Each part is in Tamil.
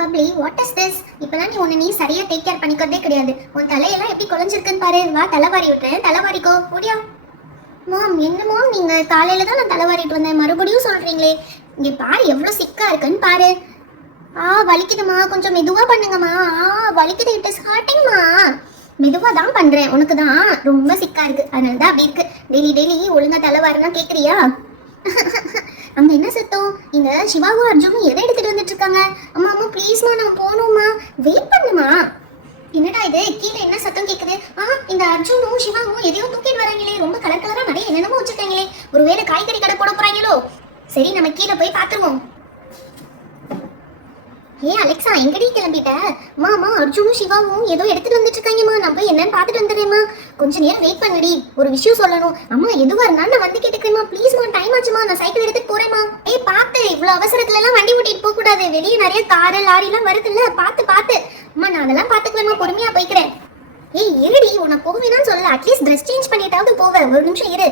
Bubbly, what is this? இப்பலாம் நீ உன்னை நீ சரியா டேக் கேர் பண்ணிக்கிறதே கிடையாது. உன் தலையெல்லாம் எப்படி குழஞ்சிருக்குன்னு பாரு. வா தலைவாரி விட்டுறேன், தலைவாரிக்கோ ஓடியா. மாம், என்ன மாம் நீங்க காலையில தான் நான் தலைவாரிட்டு வந்தேன், மறுபடியும் சொல்றீங்களே. இங்க பாரு எவ்வளவு சிக்கா இருக்குன்னு பாரு. வலிக்குதுமா, கொஞ்சம் மெதுவா பண்ணுங்கம்மா. வலிக்குது, இட் இஸ் ஹர்ட்டிங்மா. மெதுவா தான் பண்றேன், உனக்கு தான் ரொம்ப சிக்கா இருக்கு, அதனால தான் அப்படி இருக்கு. டெய்லி டெய்லி ஒழுங்கா தலைவாரினா கேக்குறியா? அங்க என்ன சத்தம்? இந்த சிவாவும் அர்ஜுனும் எதை எடுத்துட்டு வந்துட்டு இருக்காங்க? அம்மா அம்மா ப்ளீஸ்மா, நான் போகணுமா, வெயிட் பண்ணுமா. என்னடா இது, கீழே என்ன சத்தம் கேக்குது? இந்த அர்ஜுனும் சிவாவும் எதையோ தூக்கிட்டு வராங்களே, ரொம்ப கலர் கலரா நிறைய என்னென்னமோ வச்சிருக்காங்களே. ஒருவேளை காய்கறி கடை போட போறாங்களோ? சரி, நம்ம கீழே போய் பாத்துருவோம். அலெக்சா, எங்கடி கிளம்பிட்ட? மாமா, அர்ஜுனும் சிவாவும் ஏதோ எடுத்துட்டு வந்துட்டு இருக்காங்கம்மா, நான் போய் என்னன்னு பாத்துட்டு வந்துடுறேம்மா. கொஞ்ச நேரம் வெயிட் பண்ணுடி, ஒரு விஷயம் சொல்லணும். அம்மா, எதுவா இருந்தாலும் நான் வந்து கேட்டுக்கிறேம்மா, ப்ளீஸ்மா, டைம் ஆச்சுமா, நான் சைக்கிள் எடுத்துட்டு போறேம்மா. பாத்து, இவ்வளவு அவசரத்துல எல்லாம் வண்டி ஓட்டிட்டு போக கூடாது, வெளியே நிறைய காரு லாரி எல்லாம் வருது இல்ல, பாத்து பாத்து. அம்மா, நான் அதெல்லாம் பாத்துக்குவேம்மா, பொறுமையா போய்க்கிறேன். இருடி, உன்னை போவேன்னு சொல்ல, அட்லீஸ்ட் ட்ரெஸ் சேஞ்ச் பண்ணிட்டாவது போவேன், ஒரு நிமிஷம் இரு.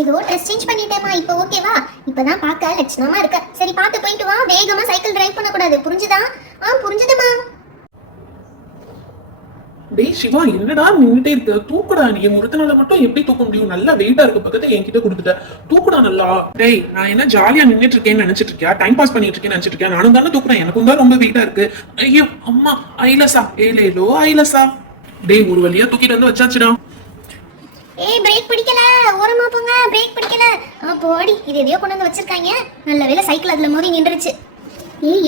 ஏதோ ட்ரெஸ் சேஞ்ச் பண்ணிட்டேமா, இப்போ ஓகேவா? இப்பதான் பார்க்க லட்சணமா இருக்க. சரி, பார்த்து போயிட்டு வா, வேகமா சைக்கிள் டிரைவ் பண்ண கூடாது, புரிஞ்சுதா? புரிஞ்சுதுமா. டேய் சிவா, என்னடா நின்னுட்டே இருக்க? தூக்குடா. நீ ஒருத்தனால மட்டும் எப்படி தூக்க முடியும்? நல்லா வெயிட்டா இருக்க பக்கத்துல என்கிட்ட கொடுத்துட்ட, தூக்குடா நல்லா. டேய், நான் என்ன ஜாலியா நின்னுட்டு இருக்கேன்னு நினைச்சிட்டு இருக்கியா? டைம் பாஸ் பண்ணிட்டு இருக்கேன்னு நினைச்சிட்டு இருக்கியா? நானும் தானே தூக்குறேன், எனக்கும் தான் ரொம்ப வெயிட்டா இருக்கு. ஐயோ அம்மா, ஐலசா, ஏலேலோ ஐலசா. டேய், ஒரு வழியா தூக்கிட்டு வந்து வச்சாச்சுடா. பிரேக் பிடிக்கல, ஓரமா போங்க, பிரேக் பிடிக்கல. போடி, இது எதையோ கொண்டு வந்து வச்சிருக்காங்க. நல்ல வேளை சைக்கிள் அதுல மோதி நின்றுச்சு.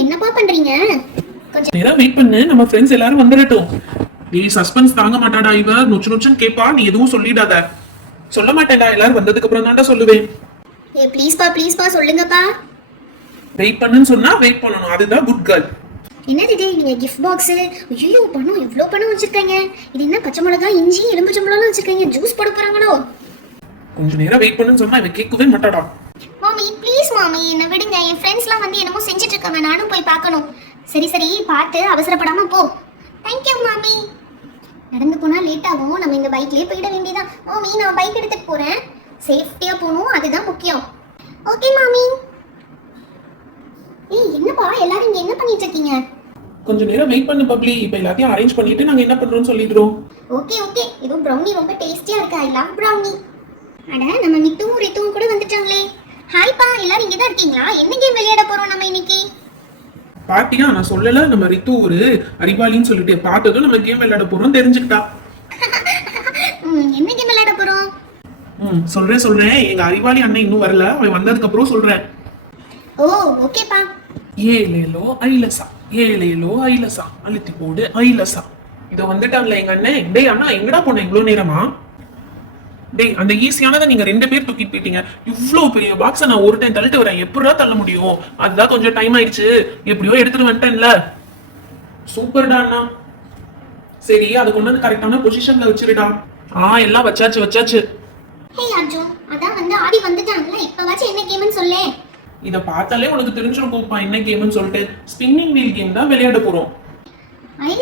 என்னப்பா பண்றீங்க? கொஞ்சம் நேரம் வெயிட் பண்ணு, நம்ம ஃப்ரெண்ட்ஸ் எல்லாரும் வந்துடட்டும். டேய், சஸ்பென்ஸ் தாங்க மாட்டாடா இவ, நொச்சு நொச்சுன்னு கேப்பா, நீ எதுவும் சொல்லிடாத. சொல்ல மாட்டேன்டா, எல்லாரும் வந்ததுக்கு அப்புறம் தான்டா சொல்லுவேன். ப்ளீஸ்பா சொல்லுங்கப்பா. வெயிட் பண்ணுன்னு சொன்னா வெயிட் பண்ணணும், அதுதான் குட் கேர்ள். என்னது இது, நீங்க கிஃப்ட் பாக்ஸ்? ஐயோ, பணம், இவ்ளோ பணம் வச்சிருக்காங்க. இது என்ன பச்சை மிளகா, இஞ்சி, எலும்புச்சம்பளம் வச்சிருக்காங்க, ஜூஸ் போட போறாங்களோ? கொஞ்ச நேரம் வெயிட் பண்ணுன்னு சொன்னா இவ கேட்கவே மாட்டாடா. மாமி, ப்ளீஸ் மாமி, என்ன விடுங்க. என் ஃப்ரெண்ட்ஸ்லாம் வந்து என்னமோ செஞ்சுட்டு இருக்காங்க, நானும் போய் பார்க்கணும். சரி, பார்த்து அவசரப்படாம போ. தேங்க்யூ மாமி. நடந்து போனா லேட் ஆகும், நம்ம இந்த பைக்லயே போயிட வேண்டியதான். மாமி, நான் பைக் எடுத்துட்டு போறேன், சேஃப்டியா போகணும், அதுதான் முக்கியம். ஓகே மாமி. என்னப்பா எல்லாரும் இங்க என்ன பண்ணிட்டு இருக்கீங்க? கொஞ்ச நேரம் வெயிட் பண்ணு பப்ளி, இப்ப எல்லாத்தையும் அரேஞ்ச் பண்ணிட்டு நாங்க என்ன பண்றோம்னு சொல்லிடுறோம். ஓகே, இது ப்ரௌனி ரொம்ப டேஸ்டியா இருக்கு, ஐ லவ் ப்ரௌனி. அட, நம்ம நித்துவும் ரித்துவும் கூட வந்துட்டாங்களே. ஹாய்ப்பா, எல்லாரும் இங்க தான் இருக்கீங்களா? என்ன கேம் விளையாட போறோம் நம்ம இன்னைக்கு? பாட்டியா, நான் சொல்லல, நம்ம ரித்து ஒரு அறிவாளின்னு சொல்லிட்டு பார்த்ததும் நம்ம கேம் விளையாட போறோம் தெரிஞ்சுக்கிட்டா. என்ன கேம் விளையாட போறோம்? சொல்றேன், எங்க அறிவாளி அண்ணன் இன்னும் வரல, அவன் வந்ததுக்கு அப்புறம் சொல்றேன். ஓகேப்பா. ஏலேலோ ஐலசா, ஏலேலோ ஐலசா, அழுத்தி போடு ஐலசா. இத வந்துட்டான்ல எங்க அண்ணன். டேய் அண்ணா, எங்கடா போன இவ்வளவு நேரமா? டேய், அந்த ஈஸியானதை நீங்க 2 பேர் தூக்கிட்டு போயிட்டீங்க. இவ்வளவு பெரிய பாக்ஸை நான் ஒரு டைம் தள்ளிட்டு வரேன், எப்படா தள்ள முடியும்? அதுதான் கொஞ்சம் டைம் ஆயிடுச்சு, எப்படியோ எடுத்துட்டு வந்துட்டேன்ல. சூப்பர்டா அண்ணா. சரி, அது கொண்டு வந்து கரெக்டான பொசிஷன்ல வச்சிருடா. எல்லாம் வச்சாச்சு. ஹே அர்ஜுன், அதான் வந்து ஆடி வந்துட்டாங்கல, இப்பவாச்சும் என்ன கேம்னு சொல்லே. இத பார்த்தாலே உனக்கு தெரிஞ்சிருக்கும்ப்பா என்ன கேம்னு சொல்லிட்டு. ஸ்பின்னிங் வீல் கேம் தான் விளையாட போறோம்.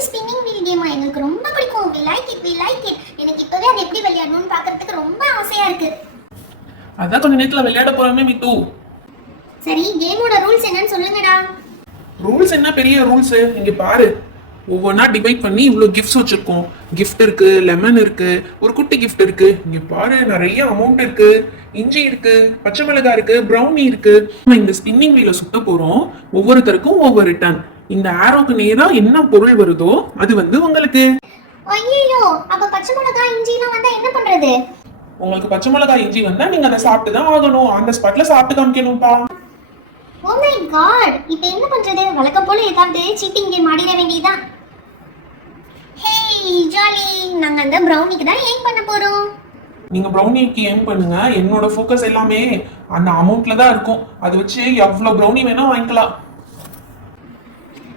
ஸ்பின்னிங் வீல் கேமா? எனக்கு ரொம்ப பிடிக்கும். we like it. எனக்கு இப்பவே அது எப்படி விளையாடணும்னு பார்க்கிறதுக்கு ரொம்ப ஆசையா இருக்கு. அதான் கொஞ்ச நேரத்துல விளையாட போறோமே மித்து. சரி, கேமோட ரூல்ஸ் என்னன்னு சொல்லுங்கடா. ரூல்ஸ் என்ன பெரிய ரூல்ஸ்? இங்க பாரு, ஒவ்வொன்றா டிவைட் பண்ணி இவ்வளோ கிஃப்ட்ஸ் வச்சிருக்கோம். கிஃப்ட் இருக்கு, லெமன் இருக்கு, ஒரு குட்டி கிஃப்ட் இருக்கு. இங்க பாரு, நிறைய அமௌண்ட் இருக்கு, இஞ்சி இருக்கு, பச்சை மிளகாய் இருக்கு, ப்ரௌனி இருக்கு. இந்த ஸ்பின்னிங் வீல சுத்த போறோம், ஒவ்வொருத்தருக்கும் ஒவ்வொரு டன். இந்த ஆரோக்கு நேரா என்ன பொருள் வருதோ அது வந்து உங்களுக்கு. ஐயோ, அப்ப பச்சை மிளகாய் இஞ்சி எல்லாம் வந்தா என்ன பண்றது? உங்களுக்கு பச்சை மிளகாய் இஞ்சி வந்தா நீங்க அதை சாப்பிட்டு தான் ஆகணும், அந்த ஸ்பாட்ல சாப்பிட்டு காமிக்கணும்பா. ஓ மை காட், இப்போ என்ன பண்றது? வழக்கம் போல ஏதாவது சீட்டிங் கேம் ஆடிட வேண்டியதான். ஹே ஜாலி, நாங்க அந்த ப்ரௌனிக்கு தான் ஏம் பண்ண போறோம். நீங்க ப்ரௌனிக்கு ஏம் பண்ணுங்க, என்னோட ஃபோக்கஸ் எல்லாமே அந்த அமௌண்ட்ல தான் இருக்கும். அது வச்சு எவ்வளவு ப்ரௌனி வேணா வாங்கிக்கலாம்.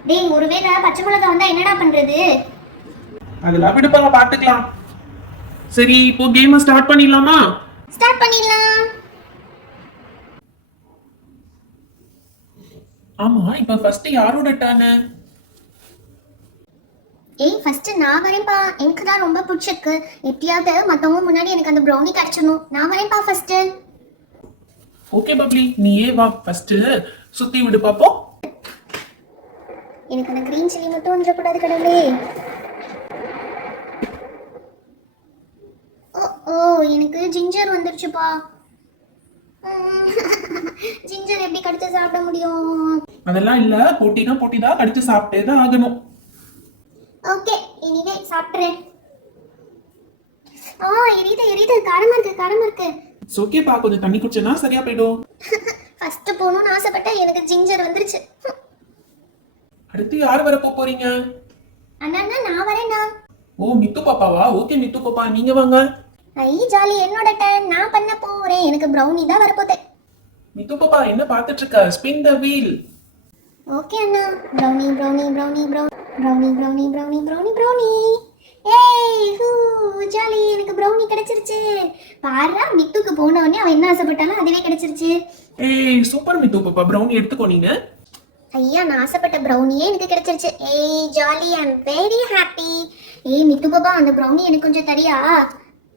டேய், ஒருவேளை பச்சை மிளகாய் வந்தா என்னடா பண்றது? அதெல்லாம் விடுப்பாங்க, பாத்துக்கலாம். சரி, இப்போ கேம் ஸ்டார்ட் பண்ணிடலாமா? ஸ்டார்ட் பண்ணிடலாம். ஆமா, இப்போ ஃபர்ஸ்ட் யாரோட டர்ன்? ஃபர்ஸ்ட் நான் வரேன்ப்பா, எனக்கு தான் ரொம்ப பிடிச்சிருக்கு. எப்படியாவது மத்தவங்க முன்னாடி எனக்கு அந்த ப்ரௌனி கிடைச்சிடணும். நான் வரேன்ப்பா ஃபர்ஸ்ட். ஓகே பப்ளி, நீயே வா, ஃபர்ஸ்ட் சுத்தி விடு பாப்போம். எனக்கு அந்த கிரீன் சில்லி மட்டும் வந்துடக்கூடாது கடவுளே. ஓ ஓ எனக்கு ஜிஞ்சர் வந்துருச்சுப்பா. ஜிஞ்சர் எப்படி கடிச்சு சாப்பிட முடியும்? அதெல்லாம் இல்ல, போட்டினா போட்டிதான், கடிச்சு சாப்பிட்டே தான் ஆகணும். ஓகே, எனிவே சாப்பிட்றேன். எரியுது எரியுது, காரமா இருக்கு காரமா இருக்கு. ஓகேப்பா, கொஞ்சம் தண்ணி குடிச்சேன்னா சரியா போயிடும். ஃபர்ஸ்ட் போகணும்னு ஆசைப்பட்டா எனக்கு ஜிஞ்சர் வந்துருச்சு. அடுத்து யார் வர போறீங்க? அண்ணா அண்ணா நான் வரேண்ணா. ஓ, மித்து பாப்பாவா? ஓகே மித்து பாப்பா, நீங்க வாங்க. ஐ ஜாலி, என்னோட டர்ன், நான் பண்ண போறேன். எனக்கு ப்ரௌனி தான் வரப்போகுது. மித்து பாப்பா என்ன பார்த்துட்டு இருக்க? Spin the wheel. ஓகே அண்ணா. Brownie brownie brownie brownie brownie brownie brownie brownie. ஏய் ஹூ ஜாலி, எனக்கு ப்ரௌனி கிடைச்சிருச்சு. பாரா, மித்துக்கு போன உடனே அவன் என்ன ஆசைப்பட்டாலும் அதுவே கிடைச்சிருச்சு. ஏய் சூப்பர் மித்து பாப்பா, ப்ரௌனி எடுத்துக்கோ நீங்க. ஐயா, நான் ஆசைப்பட்ட ப்ரௌனியே எனக்கு கிடைச்சிருச்சு. ஏய் jolly, I am very happy. ஏய் மித்து பாப்பா, அந்த ப்ரௌனி எனக்கு கொஞ்சம் தரியா?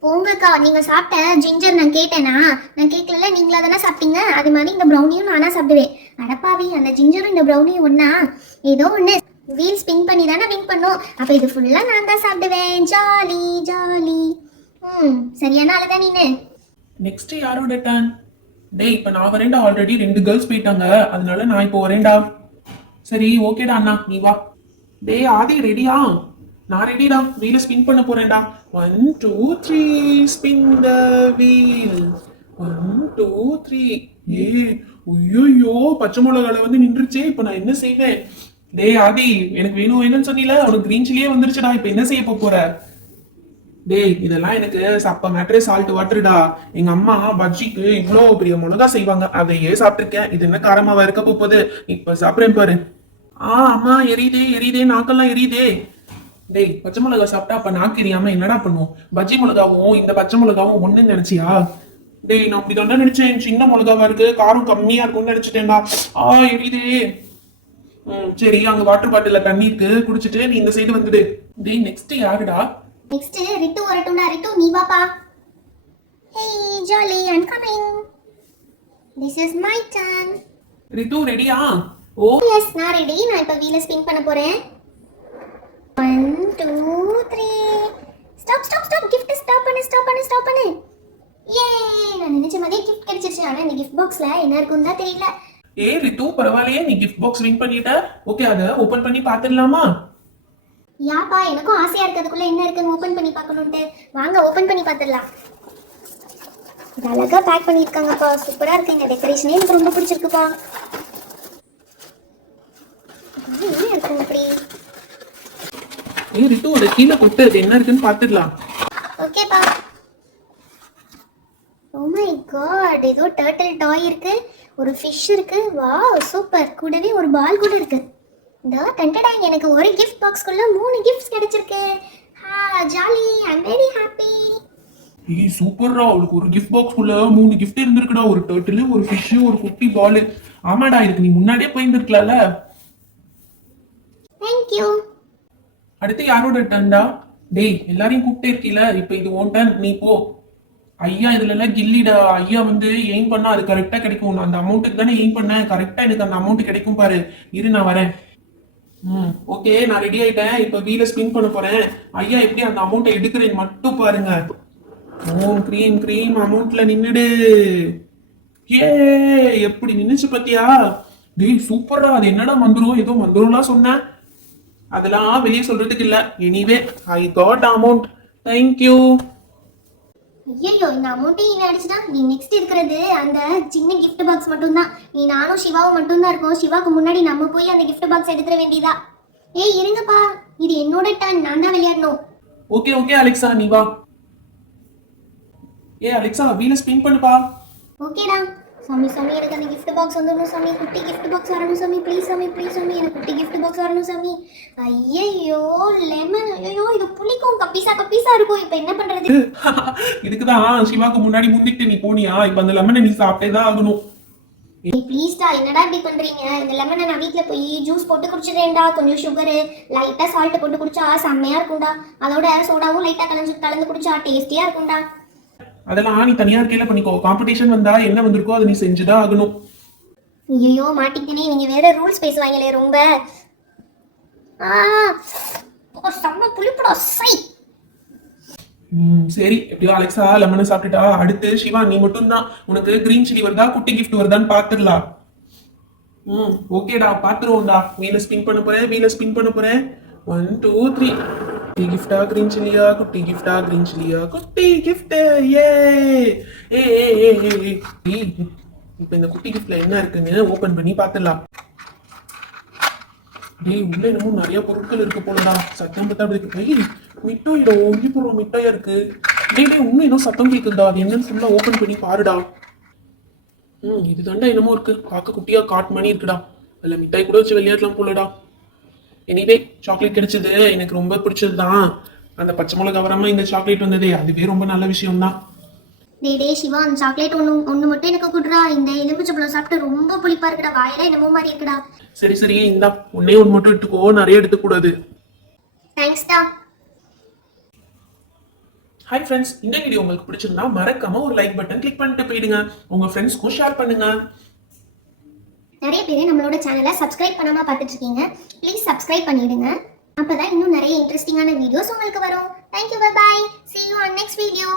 போங்கக்கா, நீங்க சாப்பிட்ட ஜிஞ்சர் நான் கேட்டேனா? நான் கேட்கல, நீங்களா தானே சாப்பிட்டீங்க. அது மாதிரி இந்த ப்ரௌனியும் நானா சாப்பிடுவேன். அடப்பாவி, அந்த ஜிஞ்சரும் இந்த ப்ரௌனியும் ஒண்ணா? ஏதோ ஒண்ணு வீல் ஸ்பின் பண்ணி தானே வின் பண்ணும். அப்ப இது ஃபுல்லா நான் தான் சாப்பிடுவேன். Jolly jolly. சரியான ஆளுதான் நீனு. நெக்ஸ்ட் யாரோட டர்ன்? டேய் இப்ப நான் வரேன்டா, ஆல்ரெடி 2 கேர்ள்ஸ் போயிட்டாங்க, அதனால நான் இப்போ வரேன்டா. சரி ஓகேடா அண்ணா, நீ வா. டேய் ஆதி ரெடியா? நான் ரெடிடா, வீல ஸ்பின் பண்ண போறேன்டா. 1 2 3 ஸ்பின் த வீல். 1 2 3. ஐயோ, பச்சை மிளகால வந்து நின்றுச்சே, இப்போ நான் என்ன செய்வேன்? டேய் ஆதி, எனக்கு வேணும் வேணும்னு சொன்னீல, உனக்கு கிரீன் சில்லியே வந்துருச்சுடா. இப்போ என்ன செய்ய போற? டேய் இதெல்லாம் எனக்கு சப்ப மேட்ரே சால்ட் வாட்டர்டா. எங்க அம்மா பஜ்ஜிக்கு இவ்வளோ பெரிய மிளகா செய்வாங்க, அதையே சாப்பிட்டுருக்கேன். இது என்ன காரமாவா இருக்க போகுது? இப்ப சாப்பிட்றேன் பாரு. அம்மா எரியுதே எரியுதே, நாக்கெல்லாம் எரியுதே. டேய் பச்சை மிளகா சாப்பிட்டா அப்ப நாக்கு எரியாம என்னடா பண்ணுவோம்? பஜ்ஜி மிளகாவும் இந்த பச்சை மிளகாவும் ஒண்ணுன்னு நினைச்சியா? டேய் நான் அப்படி தானே நினைச்சேன், சின்ன மிளகாவா இருக்கு, காரம் கம்மியா இருக்கும்னு நினைச்சிட்டேன்டா. எரியுதே. சரி, அங்க வாட்டர் பாட்டில தண்ணி இருக்கு, குடிச்சிட்டு நீ இந்த சைடு வந்துடு. டேய் நெக்ஸ்ட் யாருடா? Next writ வரட்டும்டா. ரிட்டு நீ வாப்பா. Hey jolly, I am coming. This is my turn. Ritu ரெடியா? ஓ எஸ், நான் ரெடி. நான் இப்ப வீல ஸ்பின் பண்ண போறேன். 1 2 3. Stop stop stop. gift stop பண்ணு ஸ்டாப் பண்ணு ஸ்டாப் பண்ணு. ஏ, நான் நினைச்ச மாதிரி gift கிடைச்சிருச்சு. ஆனா இந்த gift boxல என்ன இருக்குன்னு தான் தெரியல. ரித்து பரவாயில்லையே, நீ கிஃப்ட் பாக்ஸ் வின் பண்ணிட்ட. ஓகே, அதை ஓபன் பண்ணி பாத்துடலாமா? யாப்பா, எனக்கும் ஆசையா இருக்கு அதுக்குள்ள என்ன இருக்குன்னு ஓபன் பண்ணி பார்க்கணும்ட்டு. வாங்க ஓபன் பண்ணி பார்த்துடலாம். இது அழகா பேக் பண்ணிருக்காங்கப்பா, சூப்பரா இருக்கு. இந்த டெக்கரேஷனே எனக்கு ரொம்ப பிடிச்சிருக்குப்பா. என்ன இருக்கும் அப்படி? ரித்து அதை கீழே கொட்டு, அது என்ன இருக்குன்னு பாத்துடலாம். ஓகேப்பா. ஓ மை காட், ஏதோ டர்ட்டில் டாய் இருக்கு, ஒரு ஃபிஷ் இருக்கு. Wow super. கூடவே ஒரு பால் கூட இருக்கு. இந்த டென்டடாங், எனக்கு ஒரு gift பாக்ஸ்க்குள்ள 3 gifts கிடைச்சிருக்கு. Jolly, I am very happy. சூப்பர்ரா, அவளுக்கு ஒரு கிஃப்ட் பாக்ஸ்க்குள்ள 3 கிஃப்ட் இருந்திருக்குடா. ஒரு டர்ட்டில், ஒரு ஃபிஷ், ஒரு குட்டி பால். ஆமாடா, இதுக்கு நீ முன்னாடியே போயிருந்திருக்கலாம்ல. Thank you. அடுத்து யாரோட டர்ன்டா? டேய் எல்லாரையும் கூப்பிட்டே இருக்கீல, இப்ப இது உன் டர்ன், நீ போ. ஐயா இதுல எல்லாம் கில்லிடா. ஐயா வந்து எய்ம் பண்ணா அது கரெக்டா கிடைக்கும். நான் அந்த அமௌண்ட்டுக்கு தானே எய்ம் பண்ணேன், கரெக்டா எனக்கு அந்த அமௌண்ட் கிடைக்கும் பாரு. இரு நான் வரேன். ஓகே, நான் ரெடி ஆயிட்டேன். இப்ப வீல ஸ்பின் பண்ண போறேன். ஐயா எப்படி அந்த அமௌண்ட்டை எடுக்கிறேன்னு மட்டும் பாருங்க. Cream cream அமௌண்ட்ல நின்னுடு. ஏ எப்படி நின்னுச்சு பத்தியா? டேய் சூப்பரா. அது என்னடா மந்திரம்? ஏதோ மந்திரம்லாம் சொன்னேன், அதெல்லாம் வெளியே சொல்றதுக்கு இல்ல. Anyway I got amount. Thank you. ஐயோ, இந்த அமௌண்ட்டே நீ அடிச்சுட்டா. நீ நெக்ஸ்ட் இருக்கிறது அந்த சின்ன gift பாக்ஸ் மட்டும் தான். நீ நானும் சிவாவும் மட்டும் தான் இருக்கோம். சிவாக்கு முன்னாடி நம்ம போய் அந்த gift பாக்ஸ் எடுத்துற வேண்டியதா. ஏய் இருங்கப்பா, இது என்னோட டர்ன், நான் தான் விளையாடணும். ஓகே ஓகே அலெக்சா, நீ வா. அலெக்சா வீல ஸ்பின் பண்ணுப்பா. ஓகேடா. சாமி சாமி, எனக்கு அந்த gift பாக்ஸ் வந்துடணும் சாமி. குட்டி gift பாக்ஸ் வரணும் சாமி. ப்ளீஸ் சாமி ப்ளீஸ் சாமி, எனக்கு குட்டி gift பாக்ஸ் வரணும் சாமி. ஐயோ லெமன், ஐயோ இது புளிக்கும், கப்பீசா கப்பீசா இருக்கும். இப்போ என்ன பண்றது? இதுக்குதான் சிவாக்கு முன்னாடி முந்திக்கிட்டு நீ போனியா? இப்ப அந்த லெமனை நீ சாப்பிட்டே தான் ஆகணும். ப்ளீஸ்டா, என்னடா இப்படி பண்றீங்க? இந்த லெமனை நான் வீட்ல போய் ஜூஸ் போட்டு குடிச்சிடுறேன்டா. கொஞ்சம் சுகரு லைட்டா சால்ட் போட்டு குடிச்சா செம்மையா இருக்கும்டா. அதோட சோடாவும் லைட்டா கலந்து குடிச்சா டேஸ்டியா இருக்கும்டா. அதெல்லாம் நீ தனியா இருக்கையில பண்ணிக்கோ. காம்படிஷன் வந்தா என்ன வந்திருக்கோ அதை நீ செஞ்சுதான் ஆகணும். ஐயோ மாட்டிக்கிட்டே, நீங்க வேற ரூல்ஸ் பேசுவாங்களே ரொம்ப. செம்ம புளிப்புடா சை. சரி எப்படியோ அலெக்சா லெமனை சாப்பிட்டுட்டா. அடுத்து சிவா நீ மட்டும் தான். உனக்கு கிரீன் சில்லி வருதா குட்டி கிஃப்ட் வருதான்னு பாத்துடலாம். ஓகேடா பாத்துருவோம்டா. வீல ஸ்பின் பண்ண போறேன் 1 2 3. குட்டி கிஃப்டா கிரீன் சில்லியா குட்டி கிஃப்டா கிரீன் சில்லியா குட்டி கிஃப்ட். ஏ ஏ ஏ ஏ ஏ. இப்போ இந்த குட்டி கிஃப்ட்ல என்ன இருக்குன்னு ஓபன் பண்ணி பாத்துடலாம். டேய் உள்ள என்னமோ நிறைய பொருட்கள் இருக்கு போலடா. சத்தம் பார்த்தா அப்படி இருக்கு. டேய் மிட்டாயிடா ஒங்கி போடுற மிட்டாயா இருக்கு. டேய் இன்னும் ஏதோ சத்தம் கேக்குதுடா. அது என்னன்னு ஃபுல்லா ஓபன் பண்ணி பாருடா. இதுதாண்டா என்னமோ இருக்கு. பார்க்க குட்டியா காட் மணி இருக்குடா. அதுல மிட்டாய் கூட வச்சு விளையாடலாம் போலடா. எனிவே சாக்லேட் கிடைச்சது எனக்கு ரொம்ப பிடிச்சதுதான். அந்த பச்சை மிளகா வராம இந்த சாக்லேட் வந்ததே அதுவே ரொம்ப நல்ல விஷயம் தான். டேய் சிவா, அந்த சாக்லேட் ஒன்று மட்டும் எனக்கு குடுறா. இந்த எலுமிச்சம்பழம் சாப்பிட்டு ரொம்ப புளிப்பா இருக்குடா. வாயில என்னமோ மாதிரி இருக்குடா. சரி இந்தா ஒன்னே ஒன்று மட்டும் எடுத்துக்கோ, நிறைய எடுத்துக்கூடாது. தேங்க்ஸ்டா. ஹாய் ஃப்ரெண்ட்ஸ், இந்த வீடியோ உங்களுக்கு பிடிச்சிருந்தா மறக்காம ஒரு லைக் பட்டன் கிளிக் பண்ணிட்டு போயிடுங்க. உங்க ஃப்ரெண்ட்ஸ்க்கும் ஷேர் பண்ணுங்க. நிறைய பேர் நம்மளோட சேனலை சப்ஸ்கிரைப் பண்ணாம பார்த்துட்டு இருக்கீங்க. ப்ளீஸ் சப்ஸ்கிரைப் பண்ணிடுங்க. அப்பதான் இன்னும் நிறைய இன்ட்ரெஸ்டிங்கான வீடியோஸ் உங்களுக்கு வரும். Thank you, bye. See you on next video.